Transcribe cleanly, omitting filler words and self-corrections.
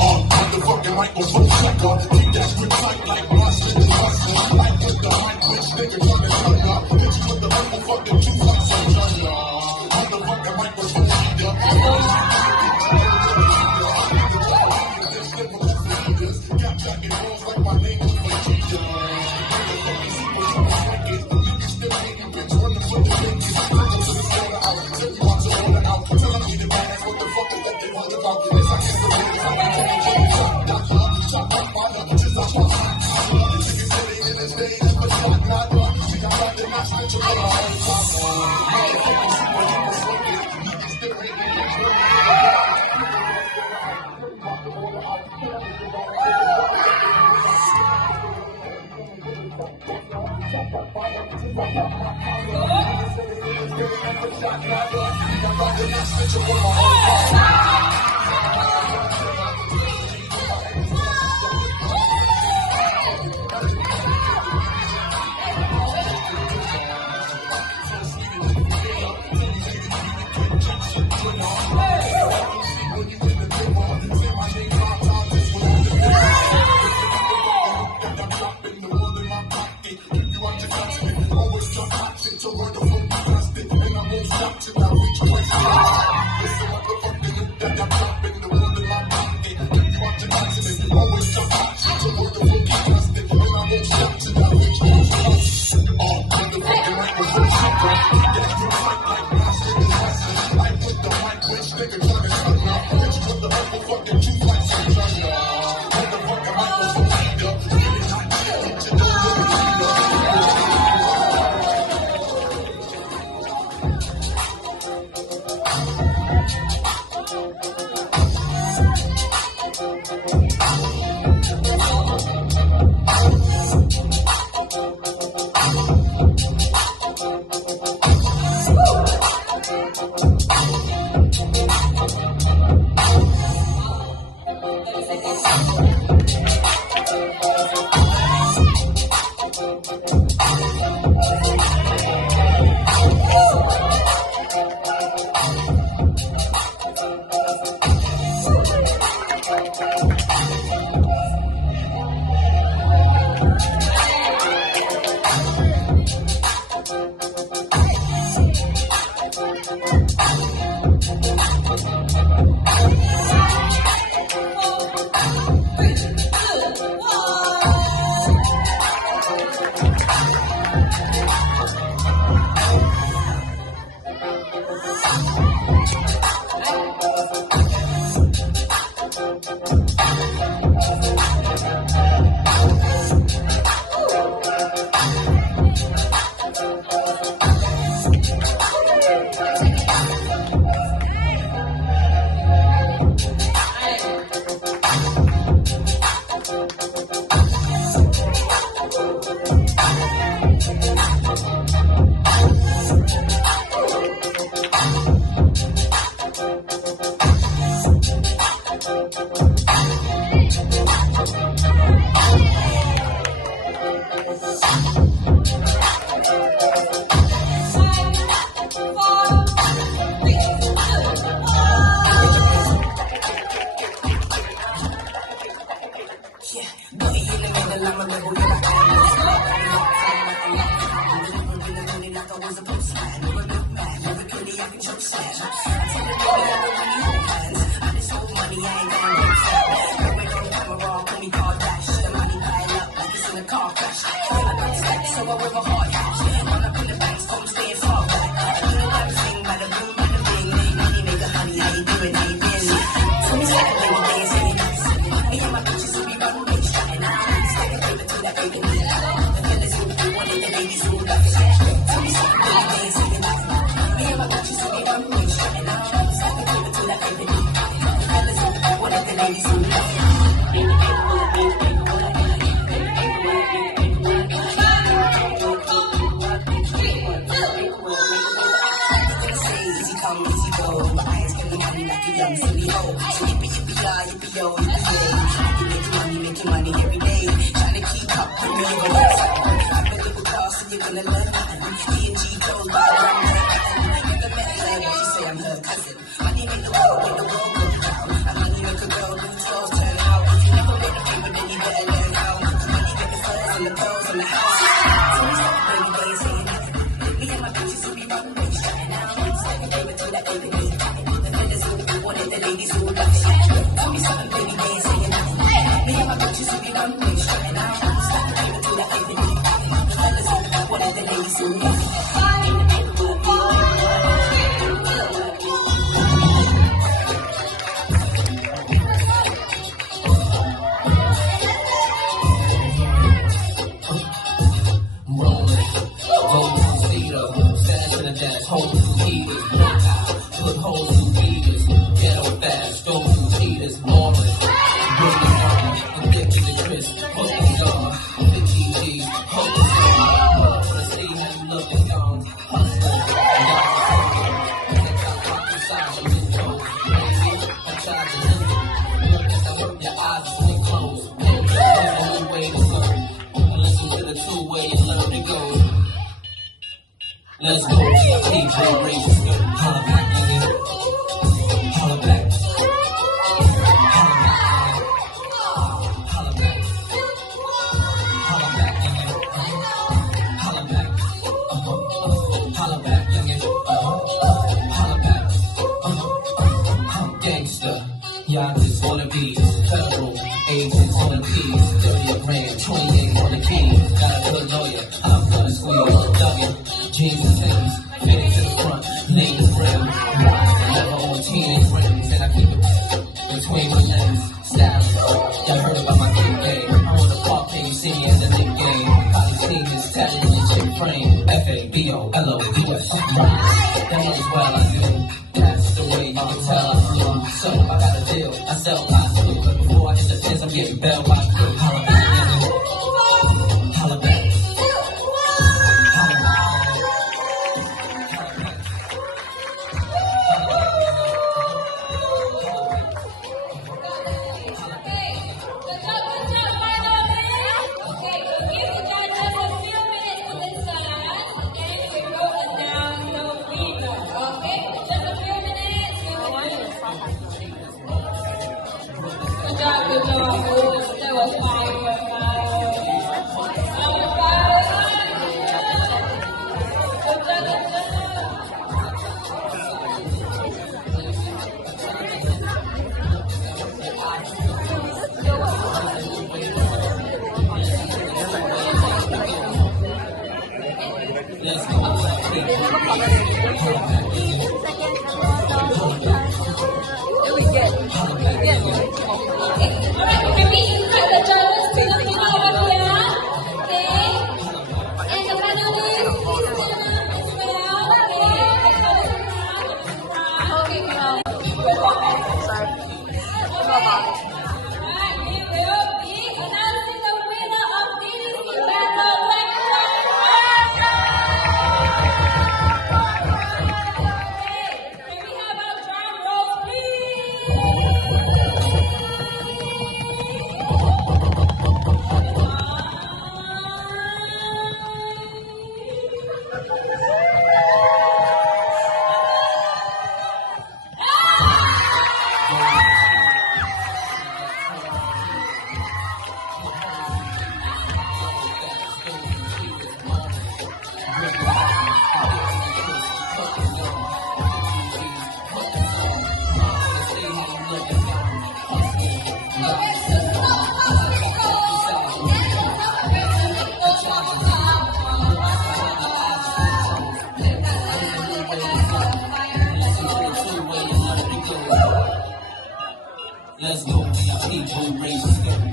Motherfucking microphone checker, keep that switch tight like Boston and Hustler. Like with the mic, bitch, nigga running thunder. Hit you with the motherfucking 2 bucks on thunder. Motherfucking microphone checker. Got jacking balls like my name was Vegeta. Motherfucking super wicked. You can still hate me, bitch, running with the biggest. Come to the corner out, tell you want to order out. Telling me the bags, what the fuck is that they want about? Yes, I guess the word is I'm Let's go, DJ Race, holla back, nigga. Holla back. Holla back. Holla back, nigga. Holla back. Holla back, nigga. Holla back. I'm gangsta. Y'all just wanna be federal agents on the keys. 30 grand, 28 on the keys. Got a good lawyer. I'm gonna squeeze. W. Jeans and Timbs, fitted to the front, lean rim, never on 10 rims, and I keep it between my limbs. Stylish, y'all heard about my kick game. I'm on the park, can you see me as a nick game? Probably seen this talent in chick frame. FABOLOUS, that is well I do. That's the way you can tell I flew. So I got a deal, I sell my food, but before I hit the fence, I'm getting bailed by crew. Holla back, nigga. Holla back. Good job. That was fire. Let's go, people race.